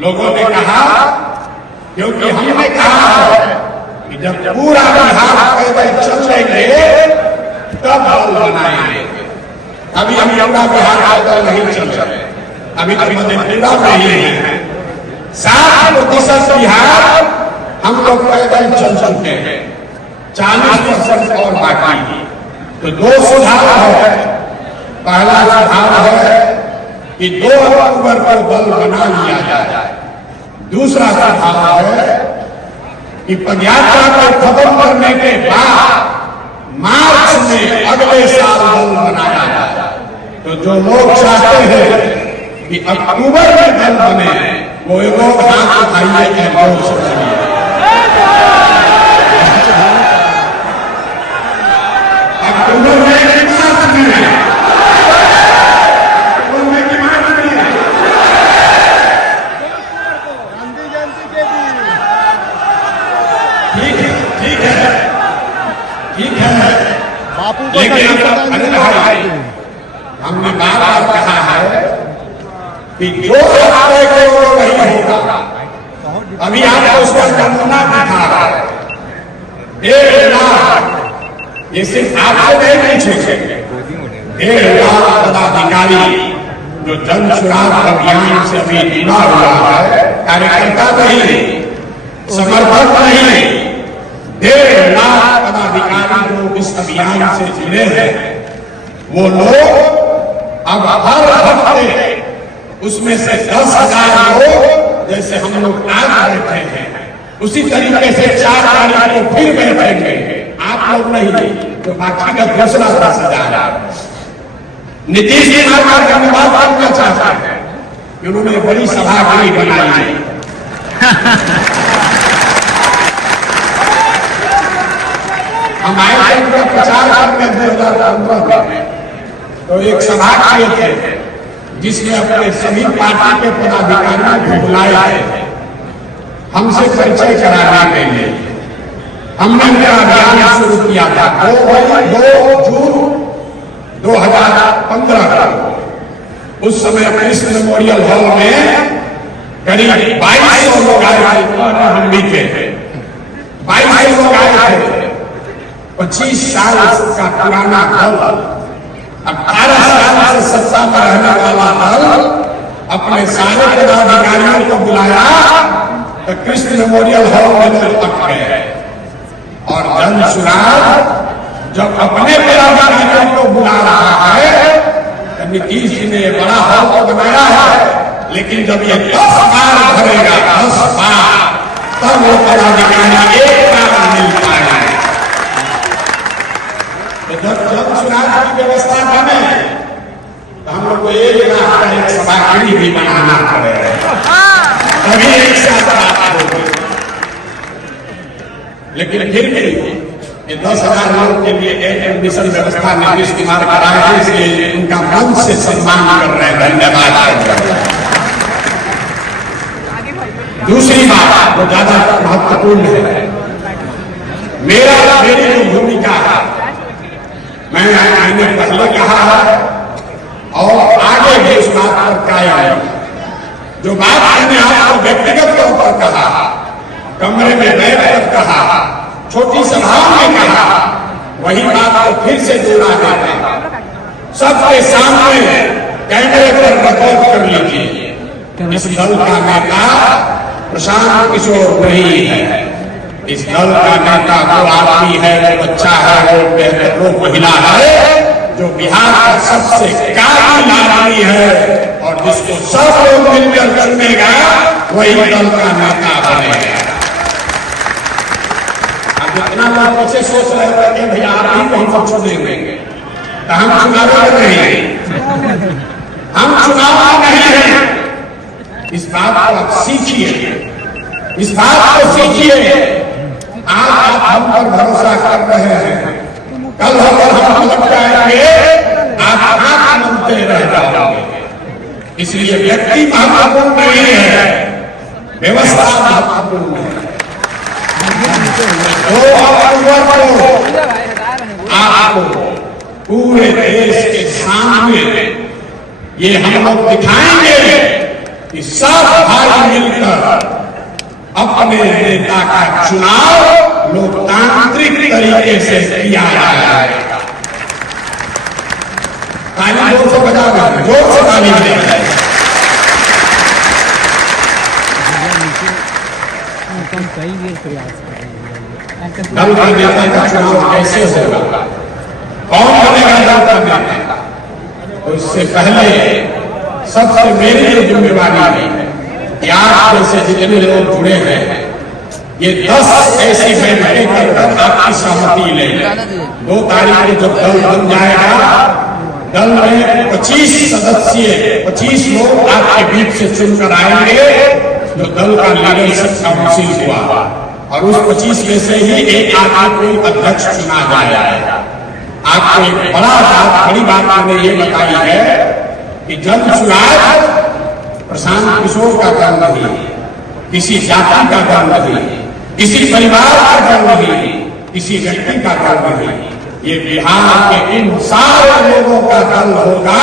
लोगों ने कहा, क्योंकि हमने कहा है कि जब पूरा बिहार पैदल चल लेंगे तब दल बनाएंगे। अभी हम पूरा बिहार पैदल नहीं चल रहे, अभी तो मधेपुरा में ही है। 60% बिहार हम लोग पैदल चल चुके हैं, 40% और बाकी है। तो 2 सुधार है। पहला सुधार है कि 2 अक्टूबर को दल बना लिया जाए। दूसरा सुधार है कि पदयात्रा को खत्म करने के बाद मार्च में अगले साल दल बनाया जाए। तो जो लोग चाहते हैं कि अक्टूबर में दल बने, वो लोग हाथ उठाइए और जोर से करिए। अक्टूबर में लेकिन हमने बार-बार कहा है कि जो आपने को वही होगा। अभी आपको उसका नमूना दिखा रहा है। 1.5 लाख, ये सिर्फ आपसे नहीं पूछेंगे, 1.5 लाख पदाधिकारी जो जन सुराग अभियान से अभी जुड़ा हुआ है, कार्यकर्ता नहीं, समर्थक नहीं, 1.5 लाख पदाधिकारी लोग इस अभियान से जुड़े हैं। वो लोग अब हर हफ्ते उसमें से 10,000 लोग, जैसे हम लोग आज बैठे हैं, उसी तरीके से 4 तारीख को फिर बैठेंगे। आप लोग नहीं, तो बाकी का दूसरा 10,000। नीतीश कुमार का धन्यवाद करना चाहता है कि उन्होंने बड़ी सभागृह बनाई है। हम आए थे उनका प्रचार करने 2015 में, तो एक सभा किए थे जिसमें अपने सभी पार्टी के पदाधिकारियों को बुलाए थे हमसे परिचय कराने के लिए। हमने मेरा अभियान शुरू किया था 2 जून 2015 को। उस समय कृष्ण मेमोरियल हॉल में करीब 2200 लोग आए थे, हम भी थे। 2200 लोग आए थे। 25 साल का पुराना दल, 18 साल से सत्ता में रहने वाला दल अपने सारे पदाधिकारियों को बुलाया तो कृष्ण मेमोरियल हॉल में लोग अट गए। और जन सुराग जब अपने पदाधिकारियों को बुला रहा है तो नीतीश जी ने बड़ा हॉल तो बनाया है, लेकिन जब ये 10 बार भरेगा, 10 बार, तब वो पदाधिकारी एक बार मिल पाएगा। जब जन सुराग की व्यवस्था बने तो हम लोग को 1 लाख का एक सभागृह भी बनाना पड़ेगा, तभी एक साथ बात होगी। लेकिन फिर भी ये 10,000 लोगों के लिए एक एडमिशन व्यवस्था नीतीश कुमार कराए हैं, इसलिए उनका मन से सम्मान कर रहे हैं, धन्यवाद। दूसरी बात जो ज्यादा महत्वपूर्ण है, मेरी जो भूमिका है, मैंने पहले कहा है और आगे भी उस बात पर कायम है। जो बात मैंने आपको व्यक्तिगत तौर पर कहा, कमरे में बैठकर कहा, छोटी सभाओं में कहा, वही बात को फिर से दोहरा देते हैं। सबके सामने कैमरे पर रिकॉर्ड कर लीजिए। इस दल का नेता प्रशांत किशोर नहीं है। इस दल का नेता वो आदमी है, वो बच्चा है, वो महिला है जो बिहार का सबसे काबिल आदमी है और जिसको सब लोग मिलकर चुनेगा वही दल का नेता बनेगा। जितना लोग पीछे सोच रहे थे कि भैया आप ही कहीं को चुनेंगे, तो हम चुनाव नहीं, हम चुनाव नहीं है। इस बात को आप सीखिए, इस बात को सीखिए। आज आप हम पर भरोसा कर रहे हैं, कल हम लग जाएंगे, आप हाथ मनते रह जाओगे। इसलिए व्यक्ति महत्वपूर्ण नहीं है, व्यवस्था महत्वपूर्ण है। 2 अक्टूबर को आपको पूरे देश के सामने ये हम लोग दिखाएंगे कि सब भाई मिलकर अपने नेता का चुनाव लोकतांत्रिक तरीके से किया जाएगा। ताली जोर से बजा दें, जोर से ताली बजाएं। दल का नेता का चुनाव कैसे होगा, कौन बनेगा दल का नेता, तो इससे पहले सबसे मेरी जो जिम्मेवारी है कि आप जैसे जितने लोग जुड़े हैं ये 10 ऐसी बैठकें कर आपकी सहमति लें। 2 तारीख को जब दल बन जाएगा, दल में 25 सदस्य 25 लोग आपके बीच से चुनकर आएंगे जो दल का लीडरशिप काउंसिल हुआ, और उस 25 में से ही एक आदमी को अध्यक्ष चुना जाएगा। आपको एक बड़ी बात मैंने ये बताई है कि जन चुनाव प्रशांत किशोर का दल नहीं, किसी जाति का दल नहीं, किसी परिवार का दल नहीं, किसी व्यक्ति का दल नहीं, ये बिहार के इन सारे लोगों का दल होगा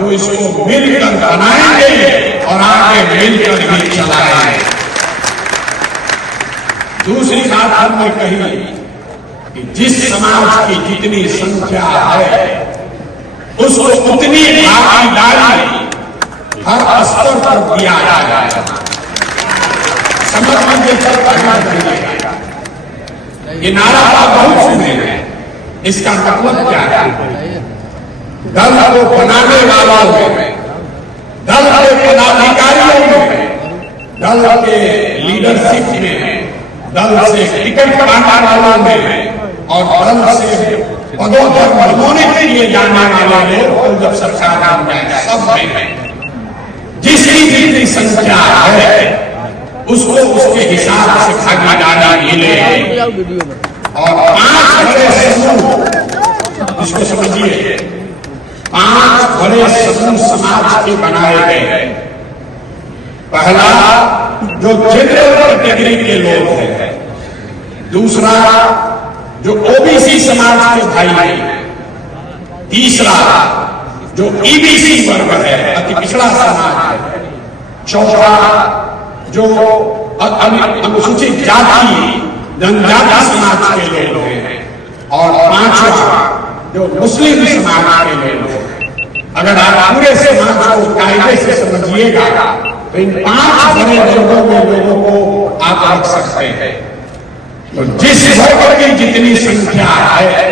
जो इसको मिलकर बनाएंगे और आगे मिलकर ही चलाएंगे। दूसरी बात हमने कही कि जिस समाज की जितनी संख्या है उसको उतनी भागीदारी हर स्तर पर दिया जाएगा। समझ लीजिए, ये नारा आप बहुत सुने हैं, इसका मतलब क्या है? दल को बनाने वालों में, दल के पदाधिकारियों में, दल के लीडरशिप में, दल से टिकट पाने वालों में और दल से पदों पर मनोनीत किए जाने वाले लोग जब सरकार बन जाए सब में जिसकी जितनी संख्या है उसको उसके हिसाब से भागीदारी मिले। और 5 बड़े समूह, इसको समझिए, 5 बड़े समूह समाज के बनाए गए। पहला जो जनरल कैटेगरी के लोग हैं, दूसरा जो ओबीसी समाज के भाई हैं, तीसरा जो ईबीसी वर्ग है, अति पिछड़ा समाज है, चौथा जो अनुसूचित जाति जनजाति समाज के लोग हैं, और 5वां जो मुस्लिम समाज के लोग हैं। अगर आप पूरे समाज को कायदे से समझिएगा तो इन 5 बड़े वर्गों में लोगों को आप रख सकते हैं। तो जिस वर्ग की जितनी संख्या है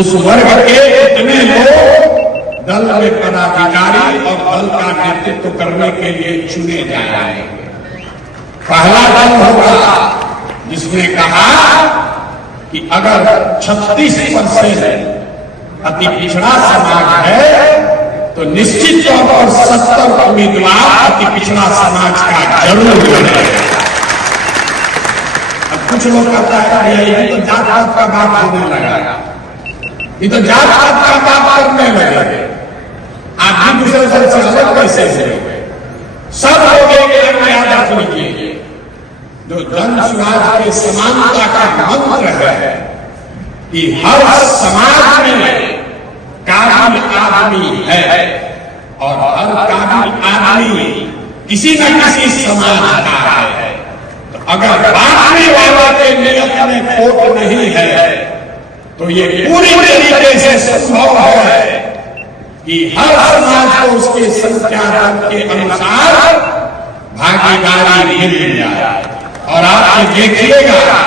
उस वर्ग के इतने लोग दल में पदाधिकारी और दल का नेतृत्व करने के लिए चुने जाएंगे। पहला दल होगा जिसने कहा कि अगर 36% अति पिछड़ा समाज है तो निश्चित तौर पर 70 उम्मीदवार अति पिछड़ा समाज का जरूर बने। अब कुछ लोग कहता है ये तो जात पात का बात होने लगा, ये तो जात पात का बात करने लगे, आप भी दूसरे दल से अलग कैसे हुए? सब लोग एक याद रख लीजिए, जो जन समाज के समानता का मंत्र है कि हर समाज में काबिल आदमी है और हर काबिल आदमी किसी न किसी समाज का है। तो अगर बांटने वाला के नियत में खोट नहीं है तो ये पूरी तरीके से संभव है कि हर समाज को उसके संख्या के अनुसार भागीदारी मिल जाए। और आप ये देखिएगा